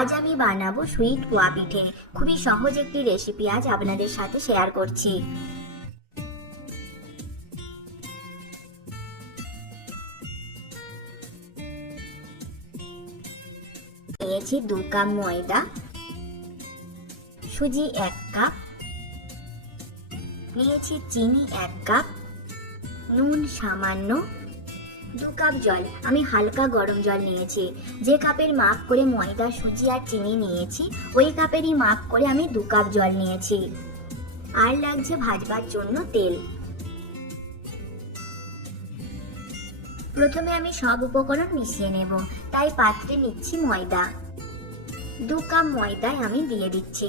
আজ আমি বানাবো সুইট পোয়া পিঠে। খুবই সহজ একটি রেসিপি আজ আপনাদের সাথে শেয়ার করছি। নিয়েছি দু কাপ ময়দা, সুজি এক কাপ, নিয়েছি চিনি এক কাপ, নুন সামান্য দু কাপ জল আমি হালকা গরম জল নিয়েছি। যে কাপের মাপ করে ময়দা, সুজি আর চিনি নিয়েছি, ওই কাপেরই মাপ করে আমি দু কাপ জল নিয়েছি। আর লাগছে ভাজবার জন্য তেল। প্রথমে আমি সব উপকরণ মিশিয়ে নেব, তাই পাত্রে নিচ্ছি ময়দা। দু কাপ ময়দায় আমি দিয়ে দিচ্ছি।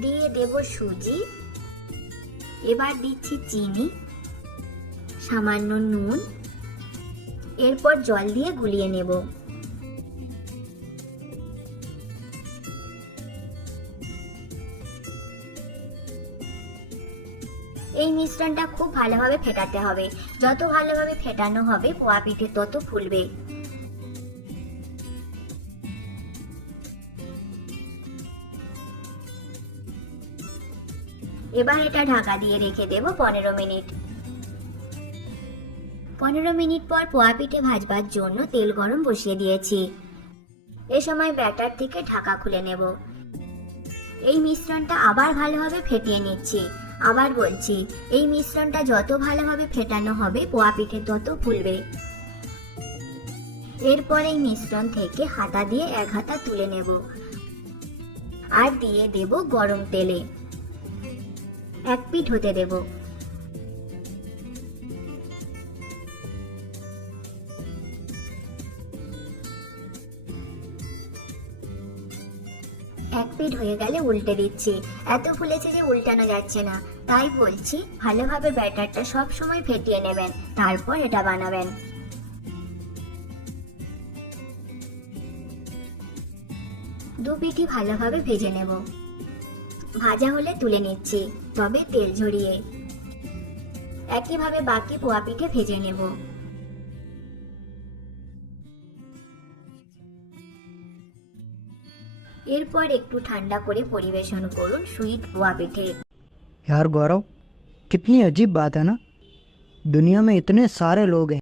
দিয়ে দেব সুজি। এবার দিচ্ছি চিনি। সামান্য নুন, এরপর জল দিয়ে গুলিয়ে নেব। এই মিশ্রণটা খুব ভালোভাবে ফেটাতে হবে। যত ভালোভাবে ফেটানো হবে, পোয়া পিঠে তত ফুলবে। এবার এটা ঢাকা দিয়ে রেখে দেব পনেরো মিনিট। পনেরো মিনিট পর পোয়া পিঠে ভাজবার জন্য তেল গরম বসিয়ে দিয়েছি। এ সময় ব্যাটার থেকে ঢাকা খুলে নেব। এই মিশ্রণটা আবার ভালোভাবে ফেটিয়ে নিচ্ছি। আবার বলছি, এই মিশ্রণটা যত ভালোভাবে ফেটানো হবে, পোয়া পিঠে তত ফুলবে। এরপর এই মিশ্রণ থেকে হাতা দিয়ে এক হাতা তুলে নেব। আর দিয়ে দেব গরম তেলে। এক পিঠ হতে দেব। এক পিঠ হয়ে গেলে উল্টে দিচ্ছি। এত ফুলেছে যে উল্টানো যাচ্ছে না। তাই বলছি, ভালোভাবে ব্যাটারটা সব সময় ফেটিয়ে নেবেন, তারপর এটা বানাবেন। দু পিঠি ভালোভাবে ভেজে নেব। ভাজা হলে তুলে নিচ্ছি, তবে তেল ঝরিয়ে। একইভাবে বাকি পোয়া পিঠে ভেজে নেব। এরপর একটু ঠান্ডা করে পরিবেশন করুন সুইট পোয়া পিঠে यार गौरव कितनी अजीब बात है ना दुनिया में इतने सारे लोग हैं